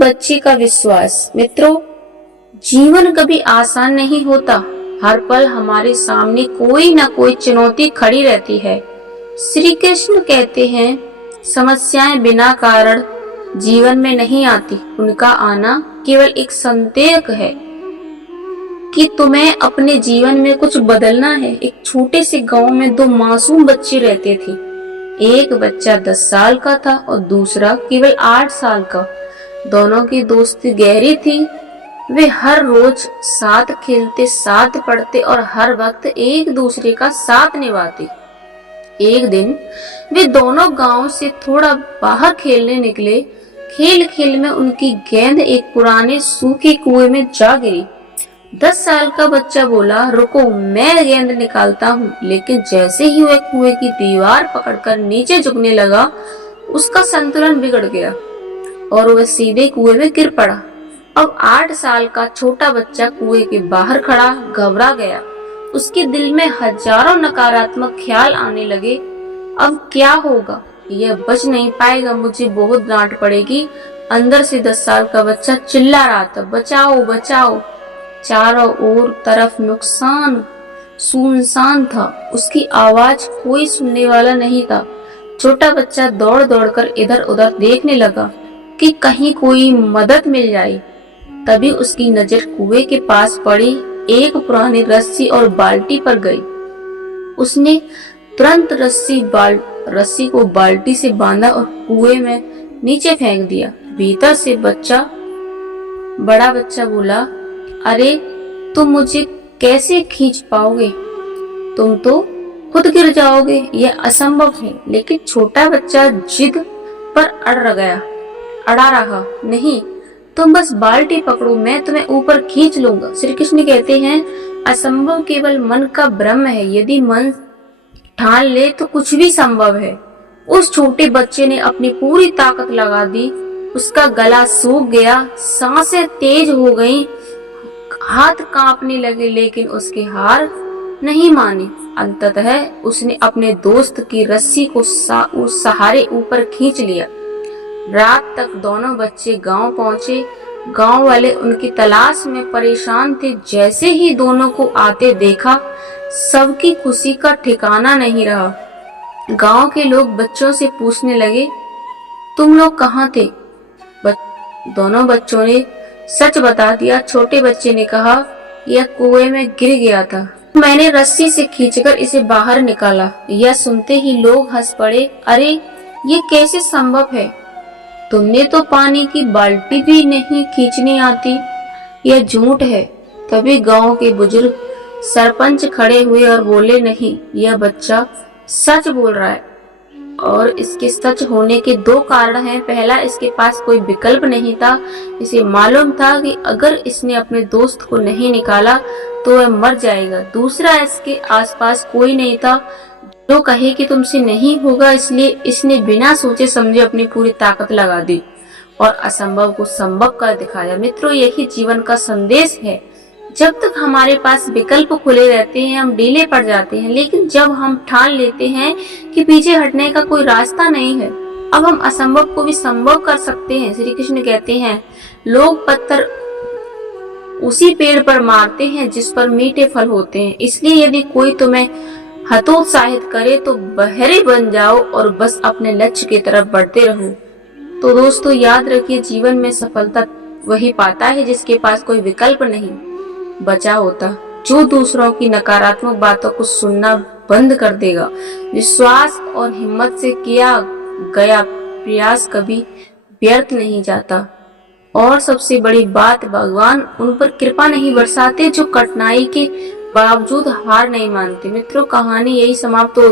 बच्चे का विश्वास। मित्रों, जीवन कभी आसान नहीं होता। हर पल हमारे सामने कोई ना कोई चुनौती खड़ी रहती है। श्री कृष्ण कहते हैं, समस्याएं बिना कारण जीवन में नहीं आती, उनका आना केवल एक संकेत है कि तुम्हें अपने जीवन में कुछ बदलना है। एक छोटे से गांव में दो मासूम बच्चे रहते थे। एक बच्चा 10 साल का था और दूसरा केवल 8 साल का। दोनों की दोस्ती गहरी थी। वे हर रोज साथ खेलते, साथ पढ़ते और हर वक्त एक दूसरे का साथ निभाते। एक दिन वे दोनों गांव से थोड़ा बाहर खेलने निकले। खेल खेल में उनकी गेंद एक पुराने सूखे कुएं में जा गिरी। 10 साल का बच्चा बोला, रुको, मैं गेंद निकालता हूँ। लेकिन जैसे ही वह कुएं की दीवार पकड़कर नीचे झुकने लगा, उसका संतुलन बिगड़ गया और वह सीधे कुएं में गिर पड़ा। अब 8 साल का छोटा बच्चा कुएं के बाहर खड़ा घबरा गया। उसके दिल में हजारों नकारात्मक ख्याल आने लगे। अब क्या होगा? यह बच नहीं पाएगा, मुझे बहुत डांट पड़ेगी। अंदर से 10 साल का बच्चा चिल्ला रहा था, बचाओ बचाओ। चारों ओर तरफ नुकसान, सुनसान था। उसकी आवाज कोई सुनने वाला नहीं था। छोटा बच्चा दौड़ दौड़कर इधर उधर देखने लगा कि कहीं कोई मदद मिल जाए। तभी उसकी नजर कुएं के पास पड़ी एक पुरानी रस्सी और बाल्टी पर गई। उसने तुरंत रस्सी को बाल्टी से बांधा और कुएं में नीचे फेंक दिया। भीतर से बड़ा बच्चा बोला, अरे तुम मुझे कैसे खींच पाओगे? तुम तो खुद गिर जाओगे, यह असंभव है। लेकिन छोटा बच्चा जिद पर अड़ा रहा, नहीं, तुम बस बाल्टी पकड़ो, मैं तुम्हें ऊपर खींच लूंगा। श्री कृष्ण कहते हैं, असंभव केवल मन का भ्रम है। यदि मन ठान ले तो कुछ भी संभव है। उस छोटे बच्चे ने अपनी पूरी ताकत लगा दी। उसका गला सूख गया, सांसें तेज हो गईं, हाथ कांपने लगे, लेकिन उसकी हार नहीं मानी। अंततः उसने अपने दोस्त की रस्सी को उस सहारे ऊपर खींच लिया। रात तक दोनों बच्चे गांव पहुंचे। गांव वाले उनकी तलाश में परेशान थे। जैसे ही दोनों को आते देखा, सबकी खुशी का ठिकाना नहीं रहा। गांव के लोग बच्चों से पूछने लगे, तुम लोग कहाँ थे? दोनों बच्चों ने सच बता दिया। छोटे बच्चे ने कहा, यह कुएं में गिर गया था, मैंने रस्सी से खींचकर इसे बाहर निकाला। यह सुनते ही लोग हंस पड़े। अरे, ये कैसे संभव है? तुमने तो पानी की बाल्टी भी नहीं खींचनी आती। यह झूठ है। तभी गांव के बुजुर्ग सरपंच खड़े हुए और बोले, नहीं, यह बच्चा सच बोल रहा है। और इसके सच होने के 2 कारण हैं। पहला, इसके पास कोई विकल्प नहीं था। इसे मालूम था कि अगर इसने अपने दोस्त को नहीं निकाला तो वह मर जाएगा। दूसरा, इसके आसपास कोई नहीं था जो कहे कि तुमसे नहीं होगा, इसलिए इसने बिना सोचे समझे अपनी पूरी ताकत लगा दी और असंभव को संभव कर दिखाया। मित्रों, यही जीवन का संदेश है। जब तक हमारे पास विकल्प खुले रहते हैं, हम ढीले पड़ जाते हैं। लेकिन जब हम ठान लेते हैं कि पीछे हटने का कोई रास्ता नहीं है, अब हम असंभव को भी संभव कर सकते हैं। श्री कृष्ण कहते हैं, लोग पत्थर उसी पेड़ पर मारते हैं जिस पर मीठे फल होते हैं। इसलिए यदि कोई तुम्हें हतोत्साहित करे तो बहरे बन जाओ और बस अपने लक्ष्य की तरफ बढ़ते रहो। तो दोस्तों, याद रखिए, जीवन में सफलता वही पाता है जिसके पास कोई विकल्प नहीं बचा होता, जो दूसरों की नकारात्मक बातों को सुनना बंद कर देगा। विश्वास और हिम्मत से किया गया प्रयास कभी व्यर्थ नहीं जाता। और सबसे बड़ी बात, भगवान उन पर कृपा नहीं बरसाते जो कठिनाई के बावजूद हार नहीं मानते। मित्रों, कहानी यही समाप्त होती है।